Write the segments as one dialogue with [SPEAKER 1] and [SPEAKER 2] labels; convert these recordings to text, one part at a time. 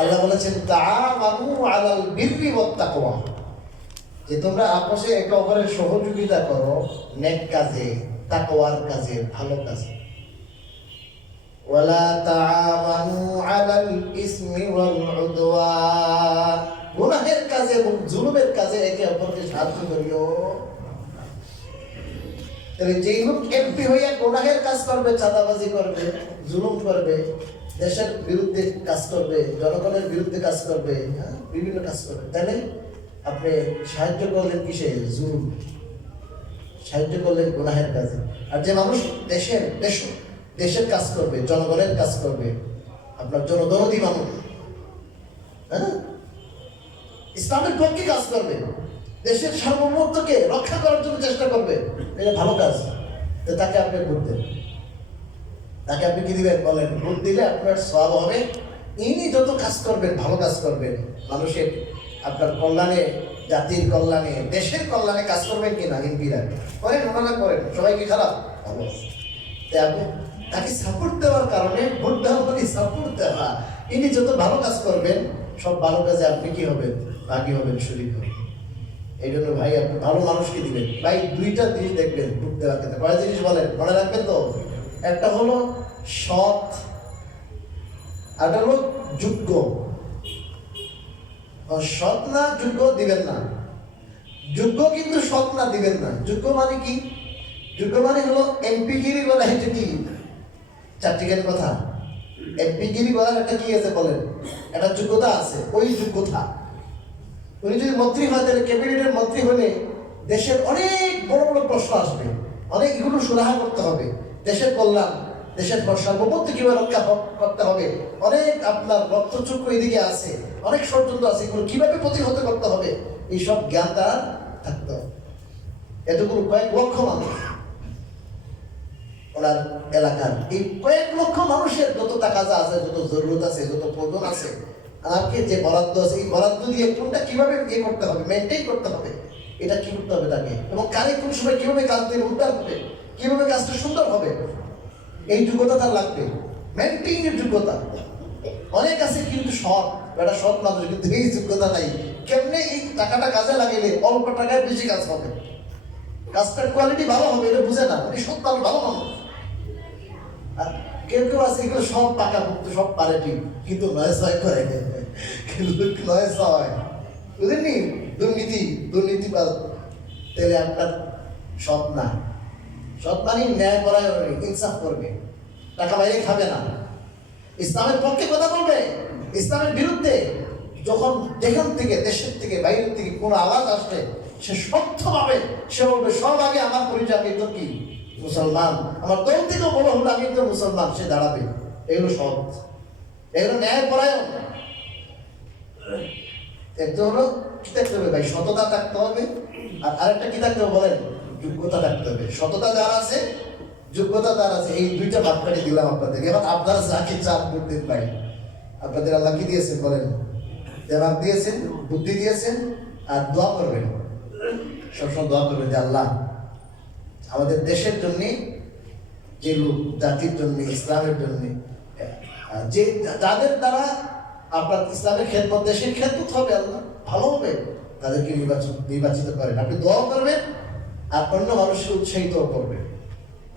[SPEAKER 1] আল্লাহ বলেছেন, তাআমানু আলাল বিররি ওয়াত যে তোমরা আপসে একে অপরের সহযোগিতা করো, নেক কাজে, তাকওয়ার কাজে, ভালো কাজে। ওয়ালা তাআমানু আলাল ইসমি ওয়াল উদওয়ান। গুনাহের কাজে এবং জুলুমের কাজে একে অপরকে সাহায্য করিও। তাহলে যেই লোক এমপি হইয়া গুনাহের কাজ করবে, চাঁদাবাজি করবে, জুলুম করবে দেশের বিরুদ্ধে কাজ করবে জনগণের বিরুদ্ধে কাজ করবে হ্যাঁ, বিভিন্ন কাজ করবে। তাহলে আপনি সাহায্য করলেন কিসে? জুলুম। সাহায্য করলেন গুনাহের কাজে। আর যে মানুষ দেশের দেশ দেশের কাজ করবে জনগণের কাজ করবে আপনার জনদরদি মানুষ হ্যাঁ? ইসলামের পক্ষে কাজ করবে। দেশের সার্বভৌমত্বকে রক্ষা করার জন্য চেষ্টা করবে। এটা ভালো কাজ। তো তাকে আপনি দেন তাকে আপনি কি দিবেন? বলেন, ভোট দিলে আপনার সব হবে। ইনি যত কাজ করবেন, ভালো কাজ করবেন, মানুষের আপনার কল্যাণে, জাতির কল্যাণে, দেশের কল্যাণে কাজ করবেন কিনা এমপিরা? করেন, ওনারা করেন, সবাই কি খারাপ? তাই তাকে সাপোর্ট দেওয়ার কারণে, ভোট দেওয়া মানে সাপোর্ট দেওয়া। ইনি যত ভালো কাজ করবেন, সব ভালো কাজে আপনি কি হবেন? বাকি হবেন শরীর হবেন। এই জন্য ভাই, আপনি ভালো মানুষকে দিবেন। ভাই, দুইটা জিনিস দেখবেন, ভোট দেওয়ার ক্ষেত্রে। কয়টা জিনিস বলেন? মনে রাখবেন তো? একটা হলো সৎ একটা হলো যোগ্য। সৎ না, যোগ্য দিবেন না। যোগ্য কিন্তু সৎ না, দিবেন না। যোগ্য মানে কি? যোগ্য মানে হলো এমপি গিরি বলা এটা কি? চারটিখানি কথা। এমপি গিরি বলার একটা কি আছে বলেন? একটা যোগ্যতা আছে, ওই যোগ্যতা। উনি যদি মন্ত্রী হয়, তাহলে ক্যাবিনেটের মন্ত্রী হলে দেশের অনেক বড় বড় প্রশ্ন আসবে। অনেক এগুলো সুরাহা করতে হবে। দেশের কল্যাণ, দেশের সার্বভৌমত্ব কীভাবে রক্ষা করতে হবে। অনেক আপনার রক্তচক্র এদিকে আছে, অনেক ষড়যন্ত্র আছে, এগুলো কীভাবে প্রতিহত করতে হবে? এইসব জ্ঞান তার থাকতে এতগুলো কয়েক লক্ষ মানুষ ওনার এলাকার। এই কয়েক লক্ষ মানুষের যত টাকা যা আছে, যত জরুরত আছে, যত প্রয়োজন আছে আমাকে যে বরাদ্দ আছে, এই বরাদ্দ দিয়ে কোনটা কীভাবে ইয়ে করতে হবে মেনটেন করতে হবে, এটা কি করতে হবে তাকে? এবং কারে কোন সময় কীভাবে কাজ দিয়ে উদ্ধার হবে? কীভাবে কাজটা সুন্দর হবে? এই যোগ্যতা তার লাগবে। যোগ্যতা। অনেক আছে কিন্তু সৎ। একটা সৎ মানুষ কিন্তু এই যোগ্যতা নাই। কেমনে এই টাকাটা কাজে লাগাইলে অল্প টাকায় বেশি কাজ হবে? কাজটার কোয়ালিটি ভালো হবে, এটা বুঝে না। এই সৎ মানুষ, ভালো আর কেউ কেউ আছে এগুলো সব পাকা মুক্ত, সব পারে ঠিক। কিন্তু নয় ছয় করে কিন্তু নয় ছয় বুঝলেননি দুর্নীতি, দুর্নীতিবাদ। তাহলে আপনার সৎ না। সৎ মানে ন্যায় করায় ইনসাফ করবে, টাকা বাইরে খাবে না। ইসলামের পক্ষে কথা বলবে, ইসলামের বিরুদ্ধে যখন যেখান থেকে, দেশের থেকে, বাইরের থেকে কোনো আওয়াজ আসবে, সে সত্য সে বলবে, সব আগে আমার পরিচয় তো কি? মুসলমান। আমার দল থেকেও বড় হলো আমি তো মুসলমান। সে দাঁড়াবে। এগুলো সৎ। এগুলো ন্যায় পরায়ণ। একটা হলো কি থাকতে হবে ভাই? সততা থাকতে হবে। আর আরেকটা কি থাকতে হবে বলেন? যোগ্যতা থাকতে হবে। সততা যার আছে, যোগ্যতা যার আছে। এই দুইটা ভাগ করে দিলাম আপনাদের এবার আপনারা যাকে চাপ করতে পাই আপনাদের আল্লাহ কি দিয়েছেন বলেন? জবাব দিয়েছেন, বুদ্ধি দিয়েছেন, আর দোয়া করবেন। সবসময় দোয়া করবেন যে আল্লাহ, আমাদের দেশের জন্য, যে লোক, জাতির জন্য, ইসলামের জন্য যে যাদের দ্বারা আপনার ইসলামের খেদমত, দেশের খেদমত হবে আল্লাহ, ভালো হবে, তাদেরকে নির্বাচন নির্বাচিত করেন। আপনি দোয়া করবেন আর অন্য মানুষকে উৎসাহিত করবে।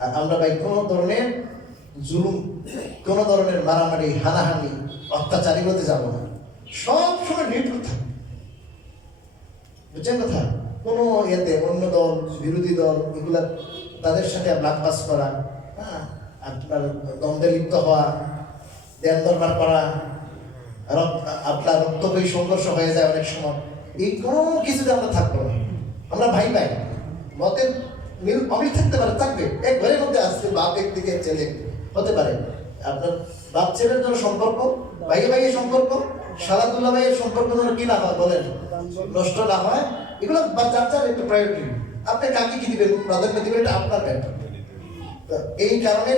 [SPEAKER 1] আর আমরা ভাই কোনো ধরনের জুলুম, কোনো ধরনের মারামারি, হানাহানি, অত্যাচারী হতে যাব না। সব সময় নির্ভর থাকবে। বুঝছেন কথা? কোনো ইয়েতে অন্য দল, বিরোধী দল, এগুলা তাদের সাথে ব্লাড পাস করা হ্যাঁ? আপনার দ্বন্দ্বে লিপ্ত হওয়া, দেন দরবার করা আপনার রক্তবই সংঘর্ষ হয়ে যায় অনেক সময়। এই কোনো কিছুতে আমরা থাকব না। আমরা ভাই ভাই। মতের মিল অমিল থাকতে পারে, থাকবে। এক ঘরের মধ্যে আসছে বাপ একদিকে, ছেলে হতে পারে। আপনার বাপ ছেলের জন্য সম্পর্ক ভাইয়ে ভাইয়ের সম্পর্ক সারাদুল্লা ভাইয়ের সম্পর্ক যেন কি না হয়, বলেন। নষ্ট না হয়। এগুলো বাচ্চার একটু প্রায়োরিটি আপনি কাকে কি দিবেন? প্রাধান্য দিবেন, এটা আপনার ব্যাপার। এই কারণে